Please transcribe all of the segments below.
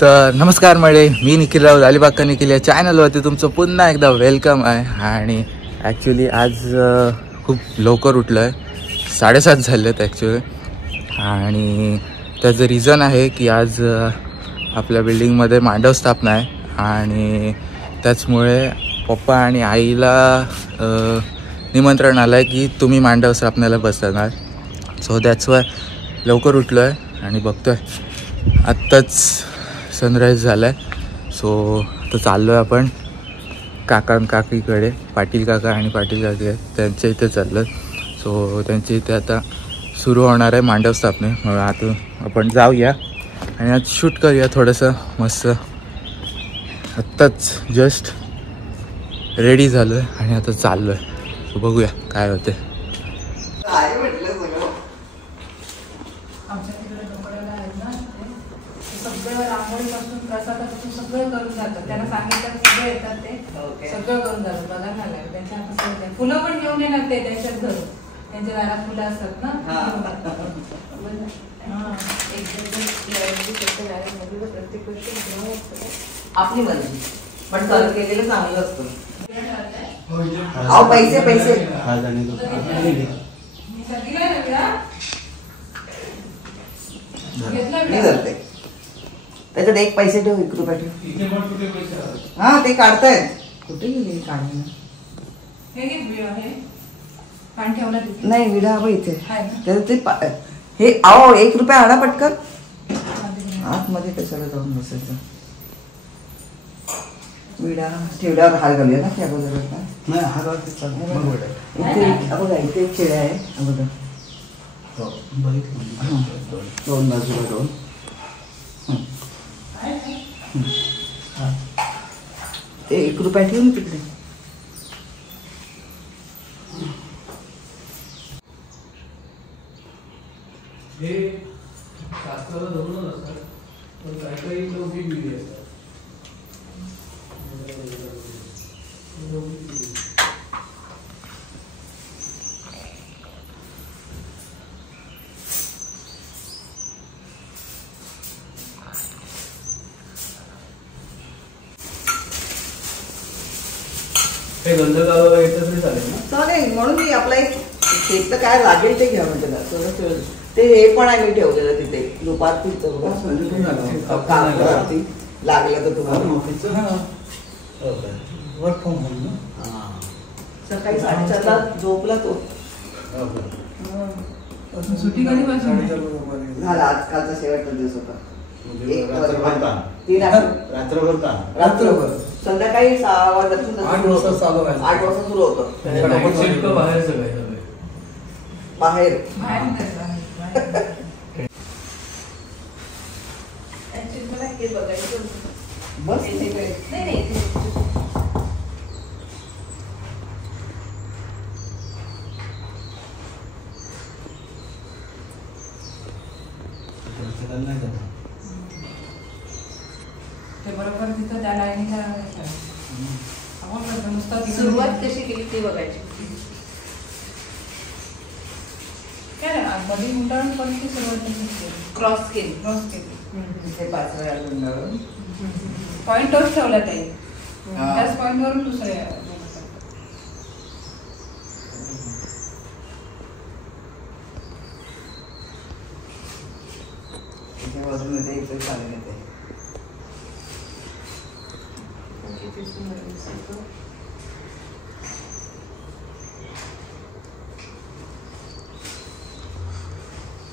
तर नमस्कार मळे, मी निखिल राऊत अलिबाग का निखिल या चॅनलवरती तुमचं पुन्हा एकदा वेलकम आहे. आणि ॲक्च्युली आज खूप लवकर उठलो आहे, 7:30 झालेत ॲक्च्युली. आणि त्याचं रिझन आहे की आज आपल्या बिल्डिंगमध्ये मांडव स्थापना आहे आणि त्याचमुळे पप्पा आणि आईला निमंत्रण आलं आहे की तुम्ही मांडव स्थापनेला बसणार. सो दॅट्स वाय लवकर उठलो आहे आणि बघतो आहे आत्ताच सनराईज झाला आहे. सो आता चाललो आहे आपण काका काकीकडे. पाटील काका आणि पाटील काकी आहेत त्यांच्या इथे चाललं. सो त्यांच्या इथे आता सुरू होणार आहे मांडव स्थापने. मग आता आपण जाऊया आणि आज शूट करूया थोडंसं मस्त. आत्ताच जस्ट रेडी झालो आहे आणि आता चाललो आहे. सो बघूया काय होते. रांगोळीपासून प्रसादापासून सगळं करून जातात. त्यांना सांगितलं सगळं येतात, ते सगळं करून जातात. बघा ना त्यांच्या हातात फुलं पण घेऊन येणार ते त्यांच्याच घरून. त्यांच्या दारात फुलं असतात ना. प्रत्येक गोष्ट आपली मर्जी पण चालू केलेलं चांगलं असतं. पैसे पैसे त्याच्यात एक पैसे ठेव, 1 रुपया ठेव. हा ते काढतायत. कुठे गेली काढणं? नाही विडा हवं इथे. हे आओ 1 रुपया आणा पटकन. आतमध्ये कशाला जाऊन बसायचं. विडा ठेवल्यावर हार घालूया ना त्या अगोदर. बघा इथे एक खेळ आहे अगोदर. 2 बाजूला 2. ते 1 रुपया ठेवून तिकडे. हे शास्त्राला धरूनच असतात, पण काही काही लौकिक विधी असतात. हे गंध गावाला येतं तरी चालेल ना? चालेल. म्हणून मी आपला एक शेत काय लागेल ते घ्या म्हणजे ते हे पण आहे मी ठेवलेलं तिथे दुपारती लागलं तर तुम्हाला वर्क फ्रॉम होम ना. सकाळी 4:30ला झोपला तो. सुट्टी कधीपासून झाला. आजकालचा शेवटचा दिवस होता. रात्रभर संध्याकाळी 6 वाजता 8 वाजता चालू आहे. 8 वाजता सुरू होतं. बाहेर सगळं बाहेर बस ते बरोबर तिथं त्या लाईनीला सुरुवात कशी केली ती बघायची. काय मध्ये गुंडाळून पण ती सुरुवात क्रॉस केली. ते 5 वेळा गुंडाळून पॉइंटच ठेवला ताई. त्याच पॉइंटवरून दुसरे त्याच्यावरून येते इथे चालेल येते.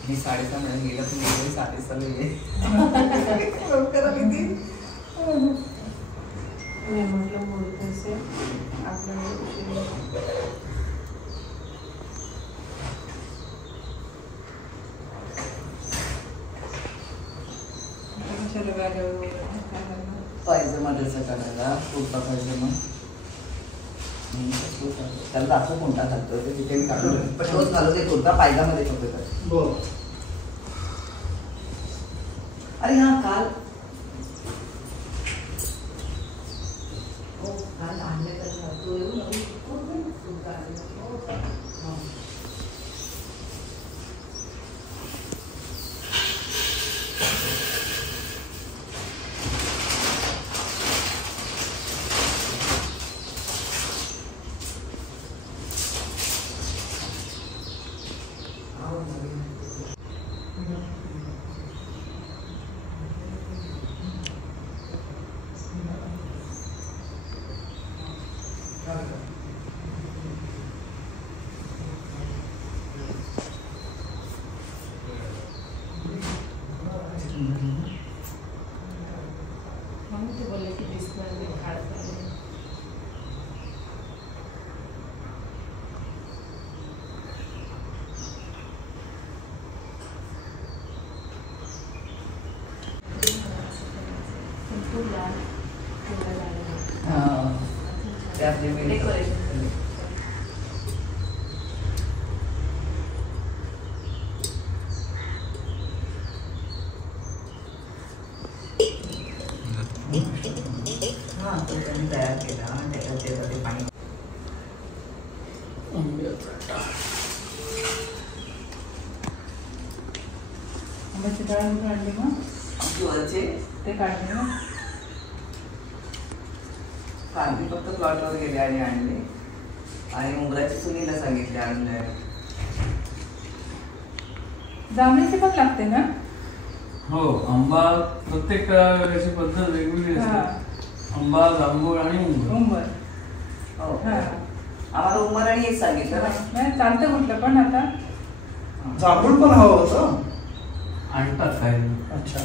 मी 6:30 मिळून गेला तुम्ही 6:30 ये. म्हटलं बोलत असेल पायजमा त्याचा काढायला कुर्ता पायजमा. त्याला दाखव कोणता घालतो ते तिथे मी काढून पण तोच घालू ते कुर्ता पायजामध्ये ठेवतो. अरे हा काल आणले तर ते बोलले की दिसणार नाही काढता येईल. डेकोरेशन तो त्यांनी तयार केला आणि त्याच्यात ते पाणी आंब्याची डाळ काढली मग वरचे ते काढले ना. कांदे फक्त प्लॉटवर गेले आणि आणले आणि मुंबईच्या सुनीला सांगितले आणलंय. जांभळीची पण लागते ना. हो आंबा प्रत्येक याची पद्धत वेगवेगळी असते. आंबा जांभूळ आणि उंबर. उंबर. हो हा. आम्हाला उंबर आणि एक सांगितलं ना. नाही चालतं कुठलं पण आता. जांभूळ पण हवं होतं. आणतात काय. अच्छा.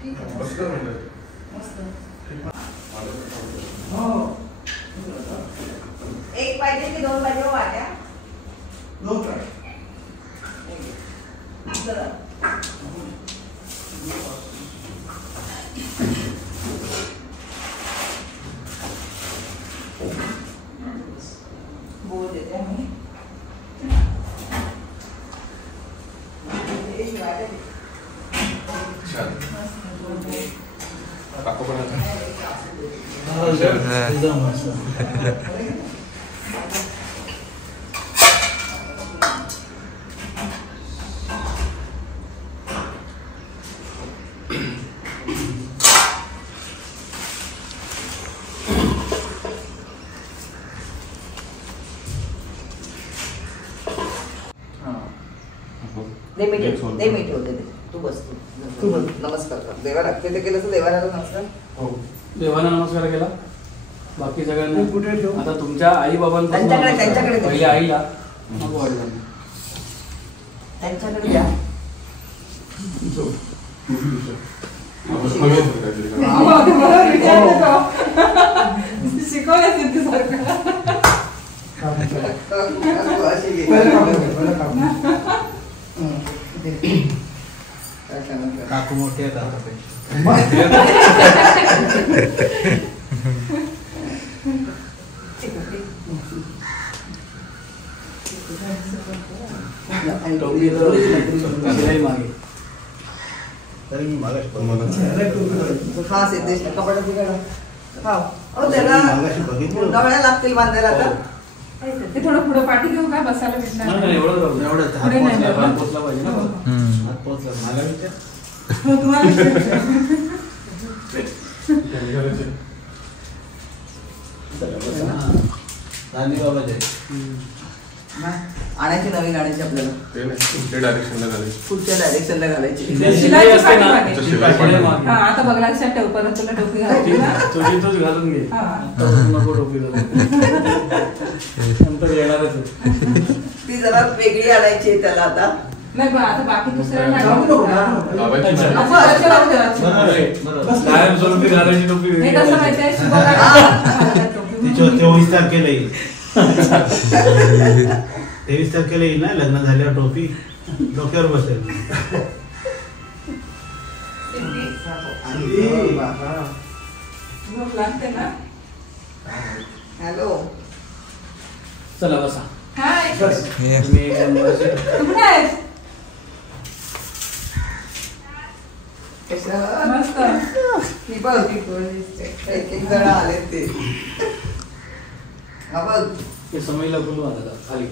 ठीक आहे. मस्त. एक पाहिजे की दोन पाहिजे वाट्या? दोन काय? बोल देते आम्ही. एकदम मस्त. दे मी ठेवते. तू बस. तू नमस्कार कर. देवा लागते ते केलं तर देवाला नमस्कार. हो देवाला नमस्कार केला. बाकी सगळ्यांना कुठे ठेवू? आता तुमच्या आई बाबांपासून त्यांच्याकडे पहिले आईला मग वडिलांना. त्यांच्याकडे द्या. शिकवलं सिद्धीसारखं. काकू मोठी आहेत आता ते. टोपी तर मागे. तरी मी मागाशी हा सिद्धेश कपडा तिकडं. हो त्याला वेळा लागतील बांधायला आता. ते थोडं पुढं पाठी घेऊ का बसायला भेटणार. नाही एवढं एवढं पुढे नाही जात ना. पोचला पाहिजे ना. हात पोहोचला. मला विचार. हो, तुम्हाला विचारते. गांधी बाबाचे. आणायची नवीन आणायची आपल्याला. पुढच्या डायरेक्शनला घालायची. शिलाईची पाठीमागे. शिलाई मागे. हा आता बघ लक्षात ठेव परत तुला टोपी घालायची ना. तोच घालून घे. हा. नको टोपी घालून. नंतर येणारच आहे. ती जरा वेगळी आणायची आहे त्याला आता. नाही पण आता बाकी दुसऱ्यांना कायमस्वरूपी घालायची टोपी हे वेगळी कसं घालायची. माहितीये शुभकार्याला टोपी. 23 तारखेला येईल. 23 तारखेला येईल ना. लग्न झाल्यावर टोपी डोक्यावर बसेल. झोप लागते ना. हॅलो. चला बसा. हाय तुम्ही एक नंबरचे. तू कुठे आहेस. मस्त. ही बघ एक एक जण आले ते. हा बघ. ते समईला बोलू आता खाली.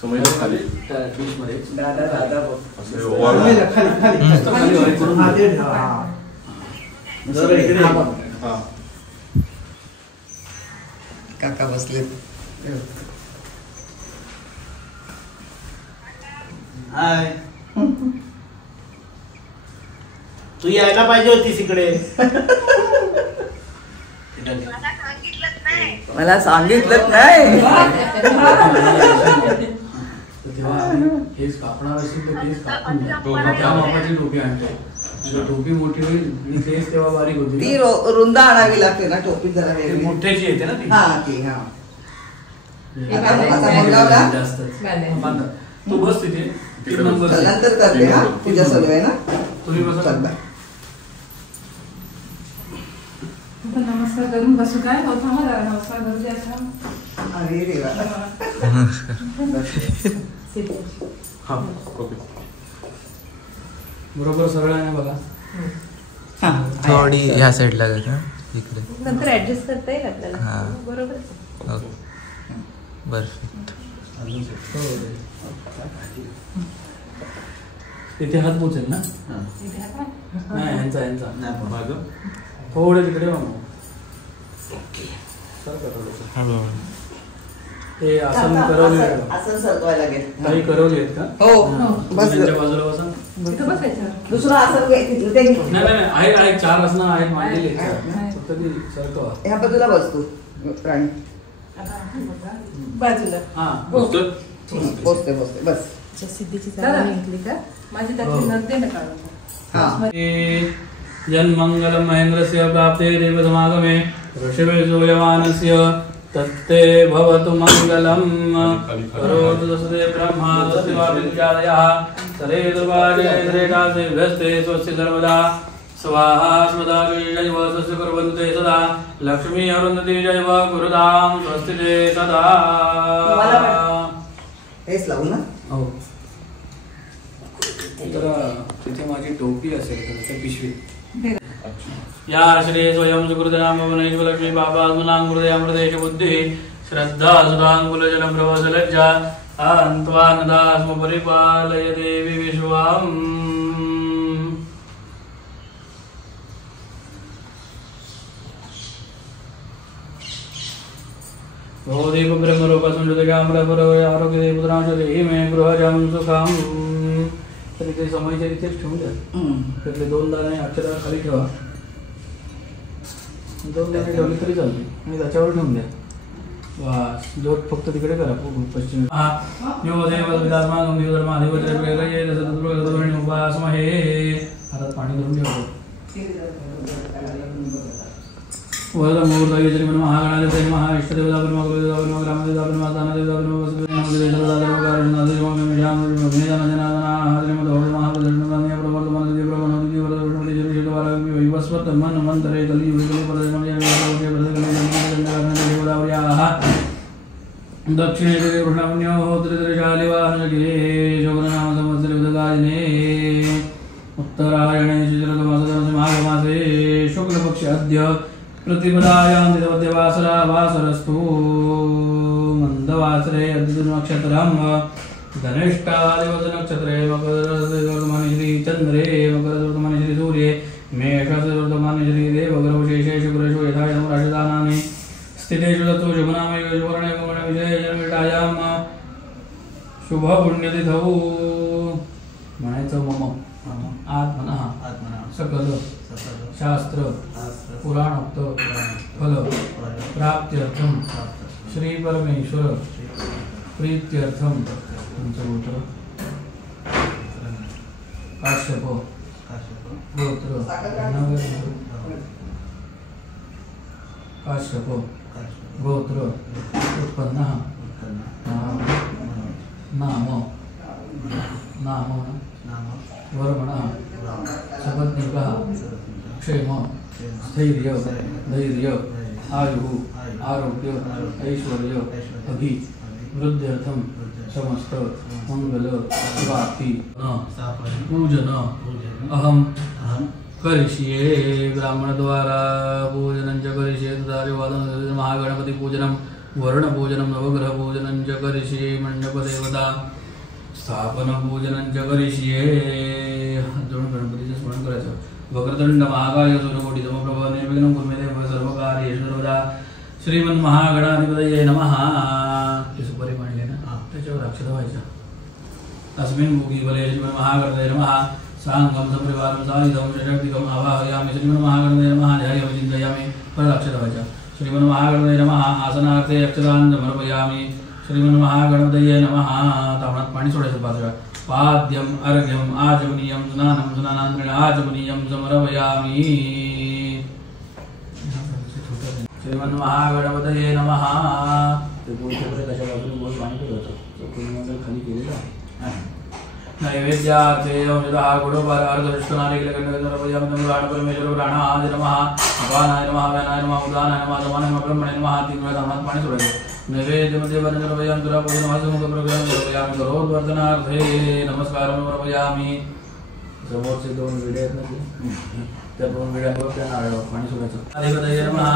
समईला खाली त्या डिश मध्ये. दादा बघ. असे ओव्हर खाली व्हायचं. जरा इकडे. हा काका बसले. हाय. तू यायला पाहिजे होतीस इकडे. मला सांगितलं नाही. केस कापणार असेल तर केस कापून घ्या. त्या मापाची टोपी आणते. टोपी मोठी होईल आणि केस तेव्हा बारीक होती. ती रुंद आणावी लागते ना टोपी जरा वेगळी. मोठ्याची येते ना ती. हा ती हा. जास्तच. बांधा. तू बस तिथे. 3 नंबर. नंतर करते हा. तुझ्या सगळं आहे ना. तुम्ही बसा. नमस्कार करून बसू काय हो थांबा जरा नमस्कार करू द्या. अरे देवा. हा ओके. बरोबर सरळ आहे ना बघा. थोडी ह्या साईडला जाते इकडे. नंतर ऍडजस्ट करता येईल आपल्याला. हा. बरोबर. Okay perfect. तिथे हात पोचेल ना. नाही यांचा यांचा माझं थोडे तिकडे ते आसन करवले. आसन सरकवायला लागेल. काही करवले आहेत का? हो बस. त्यांच्या बाजूला बसा. इथं बसायचं. दुसरं आसन तिथलं ते घे. नाही आहे 4 आसनं आहेत मांडलेले. फक्त ती सरकवा. ह्या बाजूला बसतो प्राणी. बाजूला. हा पोचते बस. सिद्धीची दादा निघली का माझी त्याची नंदे न काढून. हा. जन्मंगलम महेंद्रस्य प्राप्ते देव समागमे ऋषभे सूयमानस्य तत्ते भवतु मंगलम. करोतु तस्ते ब्रह्मा तस्य वादित्यादयः तरे दुर्वाजयेन्द्रेटासे भ्यस्ते स्वस्य सर्वदा स्वाहा स्वदा जैव स्वस्य कुर्वन्तु ते सदा लक्ष्मी अरुन्धती जैव कुरुतां स्वस्ति ते सदा. हेच लावू ना. हो. तर तिथे माझी टोपी असेल तर ते पिशवी. या श्री स्वयं सुकृतनाम भुवनेश्वरलक्ष्मी बाबास्मनांगुरुदयामृतेश बुद्धिः श्रद्धा सुधांकुलजलं प्रवसलज्जा अन्त्वानदा स्म परिपालय देवी विश्वाम्. भवदेव ब्रह्मलोकसंयुतकाम्रपुरवय आरोग्यदे पुत्रांशदेहि मे गृहजं सुखम्. तर इथे समयच्या इथेच ठेवून द्या. त्यातले 2 दाणे अक्षरा खाली ठेवा. 2 दाणे ठेवले तरी चालते आणि त्याच्यावर ठेवून द्या. बस. जोत फक्त तिकडे करा पश्चिम. यो देव विदात्मा गंभीर धर्मा देवत्रय उपासमहे. हातात पाणी धरून ठेवा. वरदमूर्तये श्रीमन् महागणाधिपतये नमः. इष्टदेवता ब्रह्म गुरुदेवता ब्रह्म ग्रामदेवता ब्रह्म स्थानदेवता ब्रह्म वसुदेवता ब्रह्म कारणादेवता ब्रह्म मिजाम अभिनेदानजनादना श्रीमद् महाप्रदर्शनदानीय प्रवर्तमानदेव प्रवणोदिति वरदवृष्णोदि श्रीशुद्धवाराग्नि वैवस्वत मन्वन्तरे कलियुगे परदेशमये देवदावर्याः दक्षिणे कृष्णापुण्यो त्रिदृशालिवाहनगिरे शोभननाम संवत्सरे उदगायने उत्तरायणे श्रीशरदमासमासे माघमासे शुक्लपक्षे अद्य प्रतिपदायां दिवद्यवासरा वासरस्तु मंदवासरे अद्युनक्षत्रं धनिष्ठादिवसनक्षत्रे मकरवर्तमाने श्री चंद्रे मकरवर्तमाने श्री सूर्ये मेषवर्तमाने श्री देवग्रहशेषे शुक्रशो यथायं राशिदानानि स्थितेषु तत्तु शुभनामे शुभवर्णे विजये जन्मविटायां शुभपुण्यतिथौ. म्हणायचं मम आत्मनः सकल शास्त्र पुराणोक्त फल प्राप्त्यर्थम श्री परमेश्वर प्रीत्यर्थम. तुमचं गोत्र काश्यप गोत्र काश्यप गोत्र उत्पन्न नाम वर्मण सपत्निकः क्षेम स्थैर्य धैर्य आयु आरोग्य ऐश्वर्य अभिवृद्ध्यर्थम समस्त मंगल प्राप्ति पूजन अहम करिष्ये. ब्राह्मण द्वारा पूजनं च करिष्ये. तदादिवादन महागणपति पूजनं वर्ण पूजनं नवग्रह पूजनं च करिष्ये. मंडप देवता स्थापन पूजनं च करिष्ये. दोन गणपतीचं स्मरण करायचं. वक्रतुंड महाकाय सूर्यकोटि समप्रभ निर्विघ्नं कुरु मे देव सर्वकार्येषु सर्वदा. श्रीमन्महागणाधिपतये नमः. ते सुपारी मांडले ना त्याच्यावर अक्षता व्हायच्या. अस्मिन् मुखी फले श्रीमन्महागणपतये नमः साङ्गं सपरिवारं सायुधं शक्तिकम् आवाहयामि श्रीमन्महागणपतये नमः ध्यायामि चिन्तयामि फलक्षतवच श्रीमन्महागणपतये नमः आसनार्थे अक्षतान् समर्पयामि श्रीमन्महागणपतये नमः तावणात पाणी सोडायचं पाचव्या पाद्यम् अर्घ्यम् आचमनीयं स्नानं स्नानान्तरेण आचमनीयं समर्पयामि श्रीमन्महागणपतये नमः नैवेद्यार्थे औषधः गुडोपहारार्धविष्णुनारिकेलकण्डकर्पयामि परमेश्वर प्राणाय नमः अपानाय नमः व्यानाय नमः उदानाय नमः समानाय नमः ब्रह्मणे नमः तीन वेळा तांबडात पाणी सोडायचं नैवेद्यमध्ये वर्णकर्पयामि तुलापूजनवासमुखप्रकरणकर्पयामि करोद्वर्धनार्थे नमस्कारं समर्पयामि समोरचे दोन विडे आहेत ना त्या दोन विड्यांवर त्या नारळावर पाणी सोडायचं अधिपतये नमः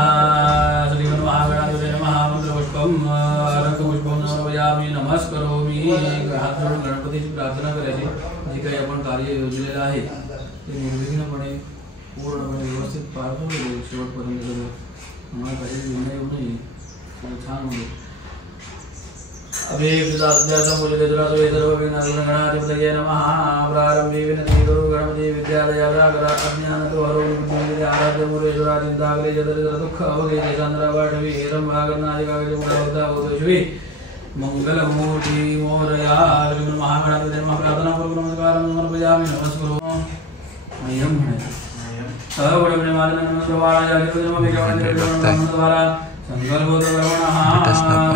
श्रीमन्महागणाधिपतये नमः मंत्रपुष्पं रक्तपुष्पं समर्पयामि नमस्करोमि हात जोडून गणपतीची प्रार्थना करायची जे काही आपण कार्य योजलेलं आहे ते निर्विघ्नपणे पूर्णपणे व्यवस्थित पार पडू शेवटपर्यंत सगळं आम्हाला काही विघ्न येऊ नये छान होईल अभिगणाधिपतये नमः प्रारंभे विनती गुरु गणपति विद्यादयाग्रा अज्ञानतोहरो आराध्य मुरेश्वरादिन्दाग्रे जदरिद्र दुःख अवगेते चन्द्रवाटवी हेरं भागनादिकाग्रे मुखवता उदयश्वी मंगलमूर्ति मोरया श्रीमन्महागणपतये नमः प्रार्थनापूर्वक नमस्कारं समर्पयामि नमस्कुरु मह्यं सर्वगुणप्रेमादिनं नमस्कारं द्वारा संकल्पोद्रवणः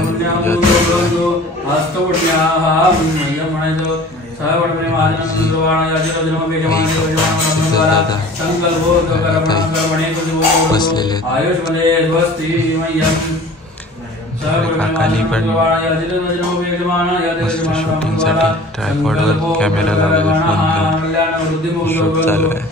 पुण्यापूर्वो अष्टपुण्याः मह्यं म्हणायचं सर्वगुणप्रेमादिनं द्वारा संकल्पोद्रवणे आयुष्मने स्वस्ति मह्यं काकानी पण शूटिंगसाठी ट्रायपॉडवर कॅमेरा लावलेला फोन शूट चालू आहे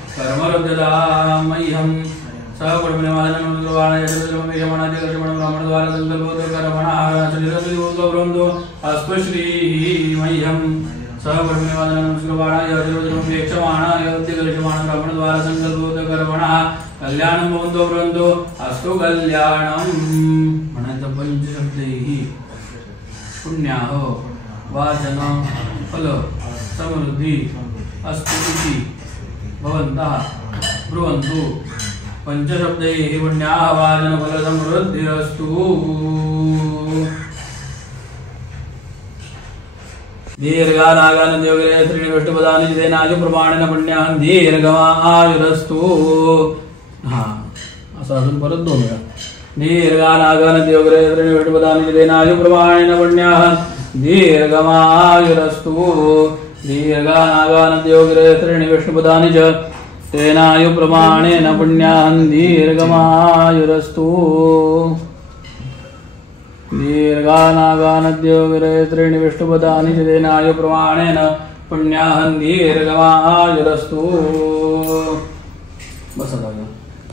कल्याणं भवन्तु वृन्दो अस्तु कल्याणं म्हणायचं पंचशब्दैः पुण्याः वाचन फल समृद्धि अस्तु इति भवन्तः ब्रुवन्तु पंचशब्दैः पुण्याः वाचन फल समृद्धिरस्तु दीर्घानागानद्योगे त्रीणि विष्णुपदानि तेनायु प्रमाणेन पुण्याः दीर्घमायुरस्तु असं अजून परत दोन वेळा दीर्घानागानद्योगे त्रीणि विष्णुपदानि तेनायु प्रमाणेन पुण्याः दीर्घमायुरस्तु दीर्घानागानद्योगे त्रीणि विष्णुपदानि च तेनायु प्रमाणेन पुण्याः दीर्घमायुरस्तु दीर्घानागानद्योगिरे त्रीणि विष्णुपदानि च तेनायु प्रमाणेन पुण्याः दीर्घमायुरस्तु बस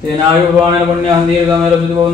तेनायु प्रमाणेन पुण्याः दीर्घमायुरस्तु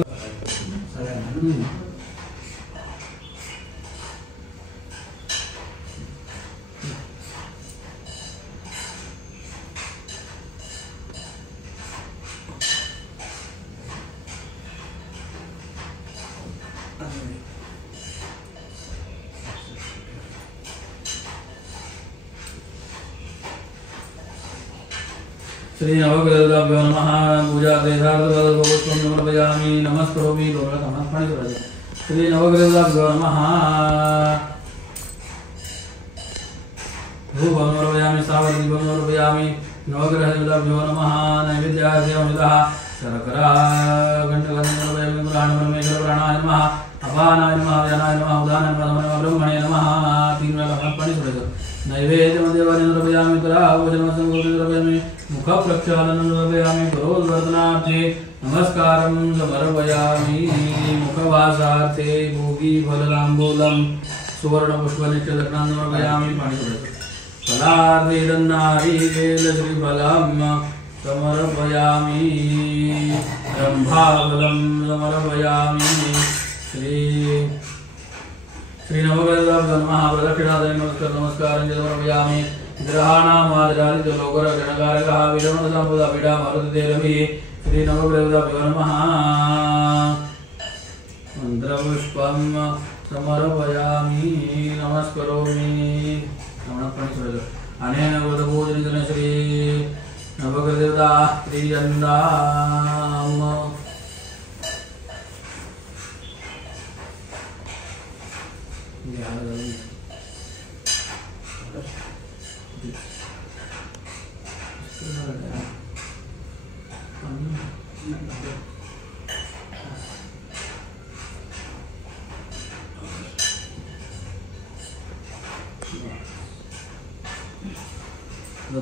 श्री नवग्रहाभ्यो नमः पूजा देशार्थपुष्पं समर्पयामि नमस्करोमि श्री नवग्रहाभ्यो नमः धूपं समर्पयामि सावदीपं समर्पयामि नवग्रहाभ्यो नमः नैवेद्यार्घ्यमयुधः शर्करा घण्टगं समर्पयामि परमेश्वर प्राणाय नमः अपानाय नमः व्यानाय नमः उदानाय नमः ब्रह्मणे नमः तीन वेळा पाणी सोडायचं नैवेद्यमध्ये समर्पयामि समर्पयामि मुख प्रक्षालनं समर्पयामि करोद्वर्धनार्थे नमस्कारं समर्पयामि मुखवासार्थे भोगी फललाम्बूलं सुवर्णपुष्पनित्यदर्शनं समर्पयामि पाणी सोडायचं फलार्थे दन्नारिकेलश्रीफलं समर्पयामि रम्भाफलं समर्पयामि श्री नवग्रहाभ्यो नमः प्रदक्षिणादय नमस्कारं समर्पयामि ग्रहाणामादरादित्य लोकरक्षणकारकः विरमणसम्पदा पीडा मारुतिदेरभिः श्री नवग्रहाभ्यो नमः मन्त्रपुष्पं समर्पयामि नमस्करोमि अनेन वदभोजन श्री नवग्रदेवता त्रिजन्दाम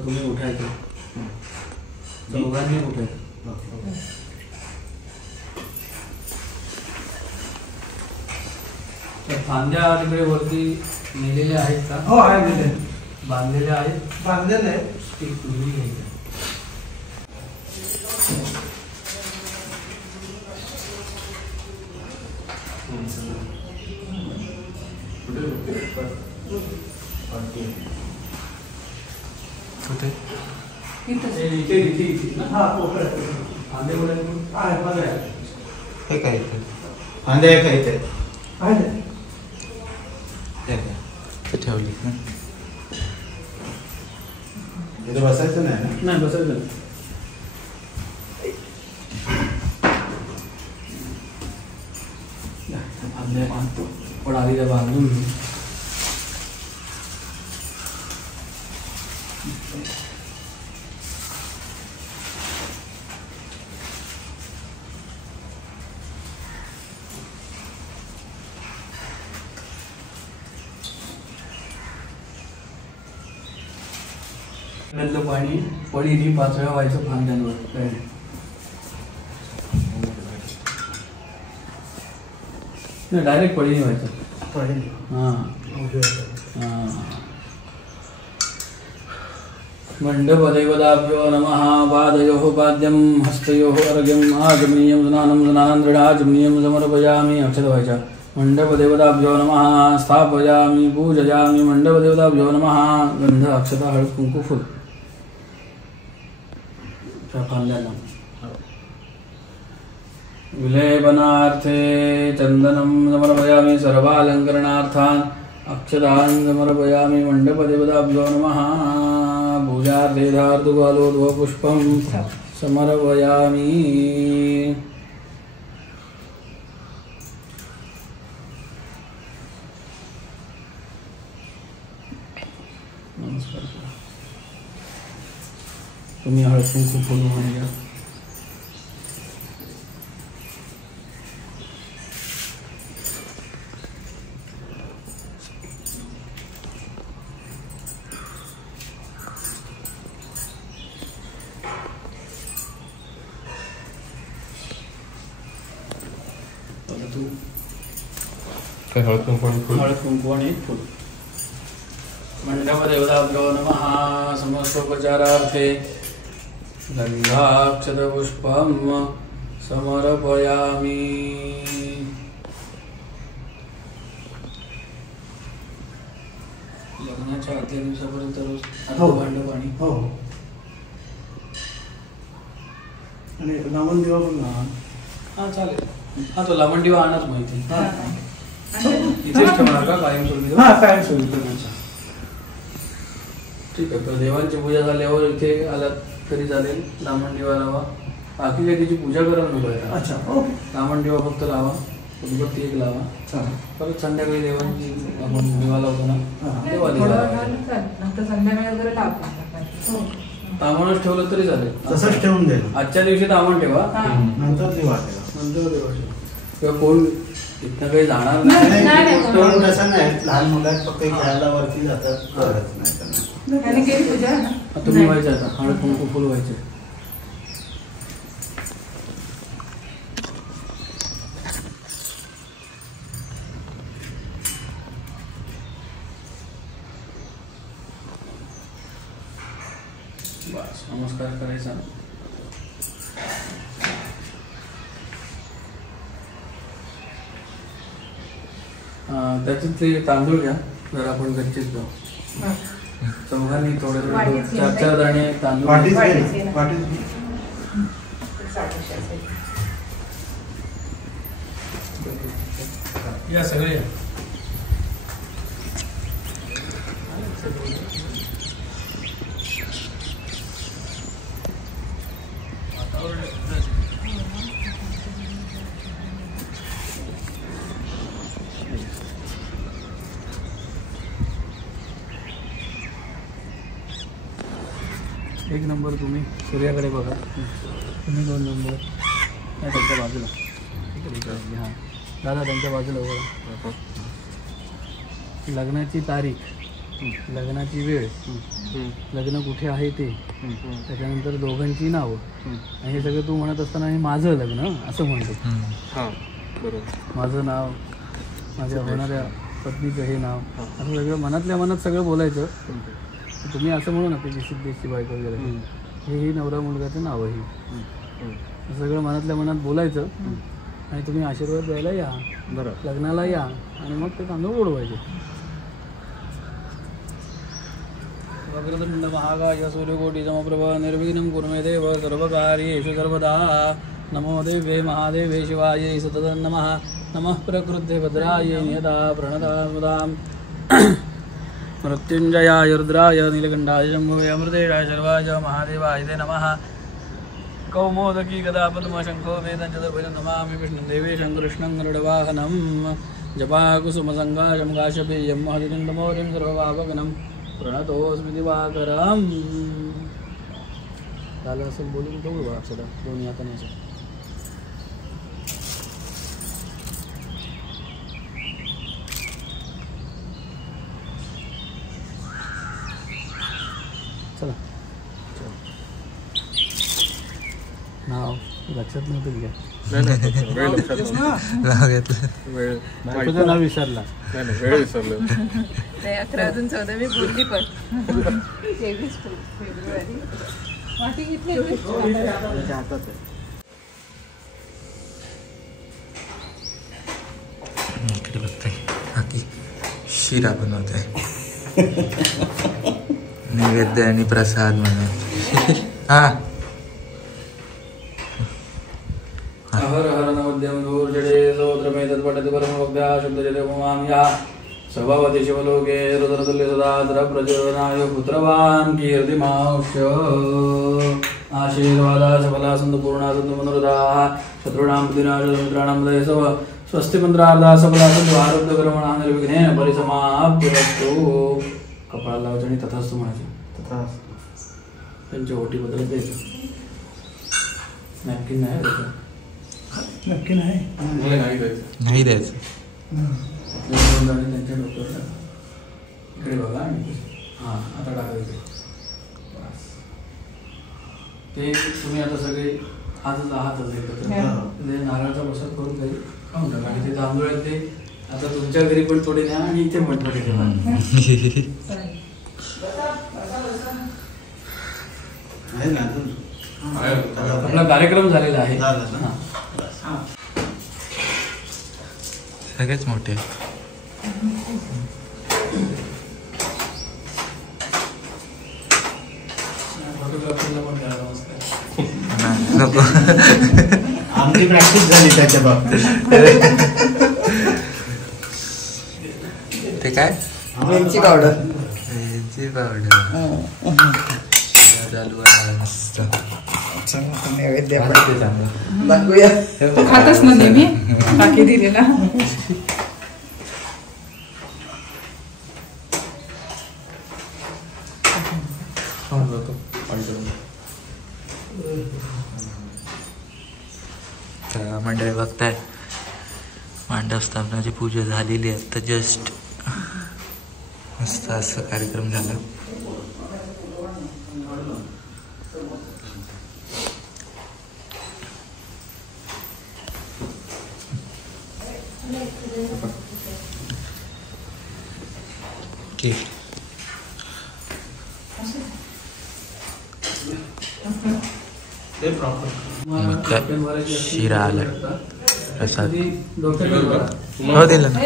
तुम्ही उठायचं चौघांनी उठायचं. फांद्या तिकडे वरती नेलेल्या आहेत का? हो आहे, बांधलेल्या आहेत. बांधलेलं आहे. एक तुम्ही घ्यायचं. कुठे हे काय इथे फांद्या आहे का इथे? ते ठेवली ना. इथे बसायचं नाही ना? नाही बसायचं नाही. फांद्या बांधतो पण आधी त्या बांधून घेऊ. पाणी पळीनी पातळ्या व्हायचं फांद्यांवर. नाही डायरेक्ट पळीनी व्हायचं. मंडपदेवताभ्यो नमः. पादयोः पाद्यं हस्तयोः अर्घ्यम् आचमनीयं स्नानं स्नानं दृढाचमनीयं समर्पयामि. अक्षत व्हायच्या. मंडपदेवताभ्यो नमः. स्थापयामि पूजयामि. मंडपदेवताभ्यो नमः. गंध अक्षता हळद कुंकू फुल फांद्यांना. विलेपनार्थे चंदनं समर्पयामि. सर्वालंकरणार्थान् अक्षतान् समर्पयामि. मंडपदेवताभ्यो नमः. पूजार्थे धार्तुकालोद्भवपुष्पं समर्पयामि. नमस्कार. तुम्ही हळद कुंकू फुल घ्या. हळद कुंकू हळद कुंकू आणि फुल. मंडपदेवताभ्यो नमः. समस्तोपचारार्थे गंधाक्षतपुष्पं समर्पयामि. लग्नाच्या आदल्या दिवसापर्यंत रोज भांड पाणी. हो. आणि लावण दिवा पण. हा चालेल. हा तो लावण दिवा आणच माहिती. इथेच ठेवणार का कायमस्वरूपी? हा कायमस्वरूपी. ठीक आहे. तर देवांची पूजा झाल्यावर इथे आलात तरी चालेल. लांबण दिवा लावा. बाकी काही तिची पूजा करा नको. अच्छा. लांबण दिवा फक्त लावा. उदबत्ती एक लावा. परत संध्याकाळी देवांची आपण दिवा लावतो ना तेव्हा दिवा तामणच ठेवलं तरी चालेल. तसंच ठेवून दे. आजच्या दिवशी तामण ठेवा. नंतर दिवा ठेवा. नंतर देवा ठेवा. किंवा कोण इथनं काही जाणार नाही. तसं नाही. लहान मुलं फक्त खेळायला वरती जातात. करत नाही. तुम्ही व्हायचं आता. हळद कुंकू फुल व्हायचे. बस नमस्कार करायचा. त्याच्यात ते तांदूळ घ्या. जर आपण गच्चीत जाऊ. चौघांनी थोडे चार चार दाणे तांदूळ. या सगळे एक नंबर तुम्ही सूर्याकडे बघा, तुम्ही 2 नंबर नाही त्यांच्या बाजूला. हां दादा त्यांच्या बाजूला बघा. लग्नाची तारीख, लग्नाची वेळ, लग्न कुठे आहे ते, त्याच्यानंतर दोघांची नावं, आणि हे सगळं तू म्हणत असताना हे माझं लग्न असं म्हणतो. हां बरोबर. माझं नाव, माझ्या होणाऱ्या पत्नीचं हे नाव, असं सगळं मनातल्या मनात सगळं बोलायचं. तुम्ही असं म्हणू नका की सिद्धेशची बायको वगैरे, हे नवरा मुलगाचं नाव आहे, सगळं मनातल्या मनात बोलायचं आणि तुम्ही आशीर्वाद द्यायला या, बरं लग्नाला या आणि मग ते तांदूळ उडवायचे. वक्रतुंड महाकाय सूर्यकोटी समप्रभ निर्विघ्नं कुरु मे देव सर्वकार्येषु सर्वदा. नमो देवे महादेवे शिवाय सततं नमः. नमः प्रकृते भद्राय नियता प्रणतामुदां मृत्युंजयाय रुद्राय नीलकंठाय शंभवे अमृतेशाय सर्वाय महादेवाय ते नमः. कौमोदकी गदा पद्मशंखो वेदञ्चतुर्भुजं नमामि विष्णुं देवेशं कृष्णं गरुडवाहनं. जपाकुसुमसङ्गाशं काश्यपेयं महदिदण्डमौलिं सर्वभावगनं प्रणतोऽस्मि दिवाकरम्. झालं असं बोलून ठेवू बा अक्षरा दोन्ही हाताने असं. चला नाव लक्षात नव्हतं घ्या. नाव विसरला. वेळ विसरलं. 11 अजून 14 मी बोलली पण. 23 फेब्रुवारी वाटी घेतली. इकडे बघताय काकी शिरा बनवताय, नैवेद्य आणि प्रसाद म्हणून. हा हर हर नवद्यं दूर्जडे सोत्रमे तत्पठति परमभक्त्या शब्दजते उमां या स्वभावति शिवलोके रुद्रतुल्य सदाद्र प्रचोदनाय पुत्रवान् कीर्तिमांश. आशीर्वादा सफला सन्तु पूर्णा सन्तु मनोरथाः शत्रूणां बुद्धिनाशमित्राणां दयसव स्वस्ति मंत्रार्धा सफला सन्तु आरोग्यकर्मणा निर्विघ्नेन परिसमाप्तिरस्तु. कपाळाला लावायचं आणि तथास्तु म्हणायचं. त्यांच्या ओटी बदलत द्यायचं. नॅपकिन नाही द्यायचं. नक्की नाही नाही द्यायचं. त्यांच्या डोक्यावर इकडे बघा. हां आता टाकायचं. ते तुम्ही आता सगळे आजच आहातच एकत्र. नारळाचा प्रसाद करून घरी खाऊन टाका. आणि ते तांदूळ आहेत ते आता तुमच्या घरी पण थोडे न्या आणि इथे पण थोडे ठेवा. आपला कार्यक्रम झालेला आहे. सगळेच मोठे. फोटोग्राफीला पण करायला मस्त. नको. आमची प्रॅक्टिस झाली त्याच्या बाबतीत. ते काय वेलची पावडर. वेलची पावडर चालू आहे मस्त. नैवेद्य आपण ते चांगलं दाखवूया. तू खातच ना नेहमी बाकी दिलेला. तर मंडळी बघताय मांडव स्थापनाची पूजा झालेली आहे. तर जस्ट मस्त असं कार्यक्रम झाला. शिरा आला प्रसाद हो दिला ना.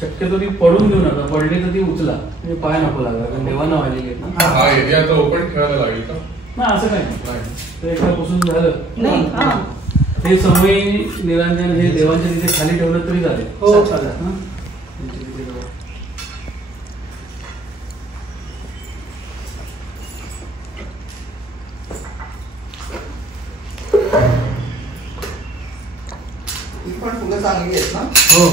शक्यतो ती पडून देऊ नका. पडली तर ती उचला. तुम्ही पाय नको लागला कारण देवाना व्हायला घेत ना. ओपन ठेवायला लागेल का? ना असं काय नाही. एकदा पुसून झालं ते समय निरंजन हे देवांच्या तिथे खाली ठेवलं तरी झाले. ही पण फुलं चांगली आहेत ना. हो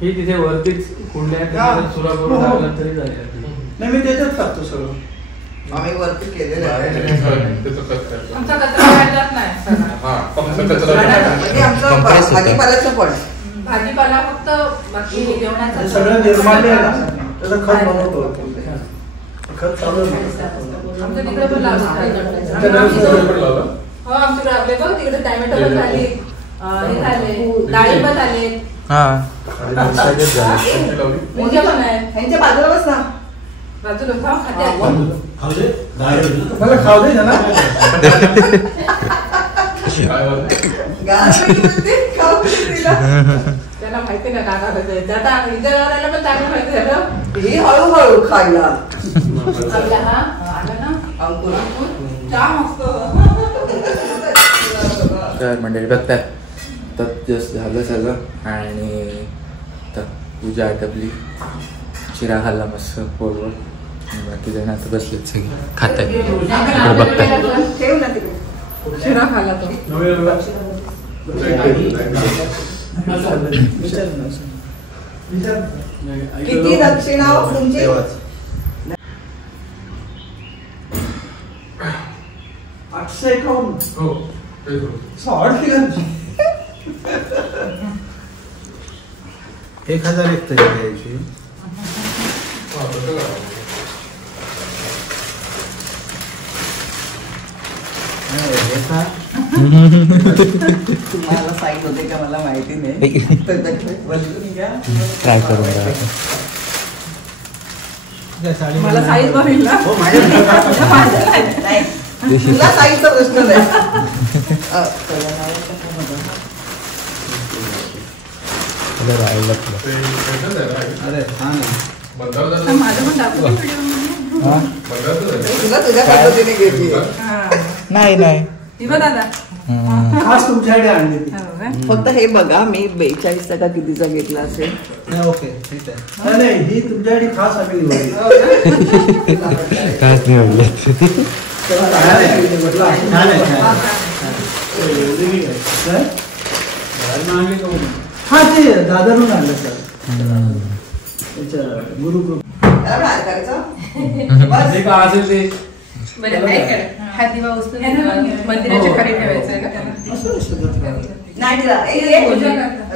ही तिथे वरतीच कुंड्या आहेत, सुरा करून टाकला तरी चालेल. नाही मी त्याच्यात टाकतो सगळं. आम्ही वरती केलेलं आहे आमचा कचरा वाढलाच नाही सगळा. म्हणजे आमचं भाजीपाल्याचं पण भाजीपाला फक्त बाकी जेवणाचं सगळं निर्माल्य आहे ना त्याचं खत बनवतो. खत चालू आहे. आमच्या तिकडे पण लावलं. हो आमच्याकडे आपले बघ तिकडे टॅमॅटो पण झाली, हे झाले, डाळी पण झाले, हा मुंग्या पण आहेत. ह्यांच्या बाजूला बस ना. बाजूला खाऊ खाते. मला खाऊ दे ना. त्याला माहिती नाही काका कसं आता हिच्याला पण चांगलं माहिती झालं. ही हळूहळू खायला आपल्या हा आलं ना अंकुर चहा मस्त. तर मंडळी बघतात तर जस्ट झालं सगळं आणि तर पूजा आटपली, शिरा खाल्ला मस्त पोटवर. बाकी जण आता बसलेत सगळे खात आहेत बघतात. ठेव ना तिकडे. शिरा खाला तो. किती दक्षिणा हो तुमची? 851. हो 1001 तरी द्यायची. तुम्हाला साईज होते का मला माहिती नाही. ट्राय करून बघा. मला साईज बघील ना. नाही तुला साईजचा प्रश्न नाही. अरे हा ना. माझं पण दाखवून तुला तुझ्या पद्धतीने घेतली. नाही नाही ती बघ दादा. खास तुमच्याकडे आणली ती. फक्त हे बघा मी 42 टक्का कितीचा घेतला असेल. नाही ओके ठीक आहे. नाही ही तुमच्यासाठी खास आम्ही निवडली. काच निवडली. छान आहे. हा ते दादरून आणलं सर. त्याच्या गुरुकृप. त्याला पण हात करायचा. जे का असेल ते बरं नाही कर. हा दिवा उचलून मंदिराच्या खाली ठेवायचं आहे का? नाही दिला. ए, ए,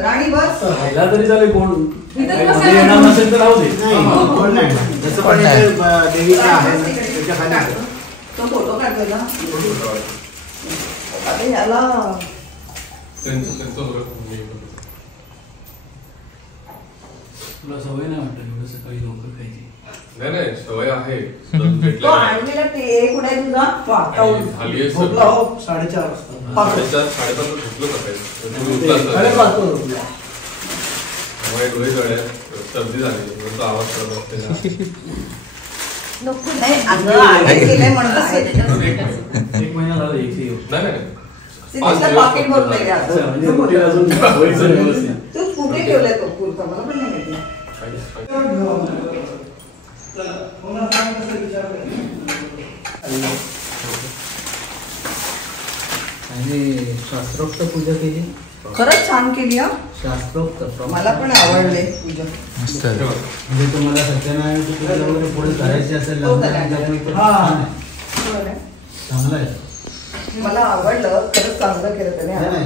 राणी बस. खायला तरी चालेल. कोण इथं काही बसायला मध्ये येणार नसेल तर राहू दे. नाही कोण नाही. जसं पण नाही. देवीचं आहे ना त्याच्या खाली. तो फोटो काढतो ना. अरे याला तुला सवय नाही वाटत एवढं सकाळी लवकर खायची? नाही सवय आहे. तो आणलेला ते कुठे आहे तुझा? झोपला हो 4:30 वाजता. 5:30 झोपलो सकाळी. सर्दी झाली आवाज करत असते. नाही अगं आडे केलंय म्हणून आहे. एक महिना झाला एकशे येऊ. नाही ते तिथलं पाकिट भरलंय का? अच्छा, म्हणजे कुठे अजून व्हायचं व्यवस्थित. तू कुठे ठेवलाय तो कुर्ता? मला पण नाही माहिती. आणि शास्त्रोक्त पूजा केली. खरंच छान केली हा. शास्त्रोक्त मला पण आवडले पूजा. मस्त म्हणजे तुम्हाला सत्यनारायण पूजा वगैरे पुढे करायची असेल चांगलं आहे. मला आवडलं. खरंच चांगलं केलं त्याने.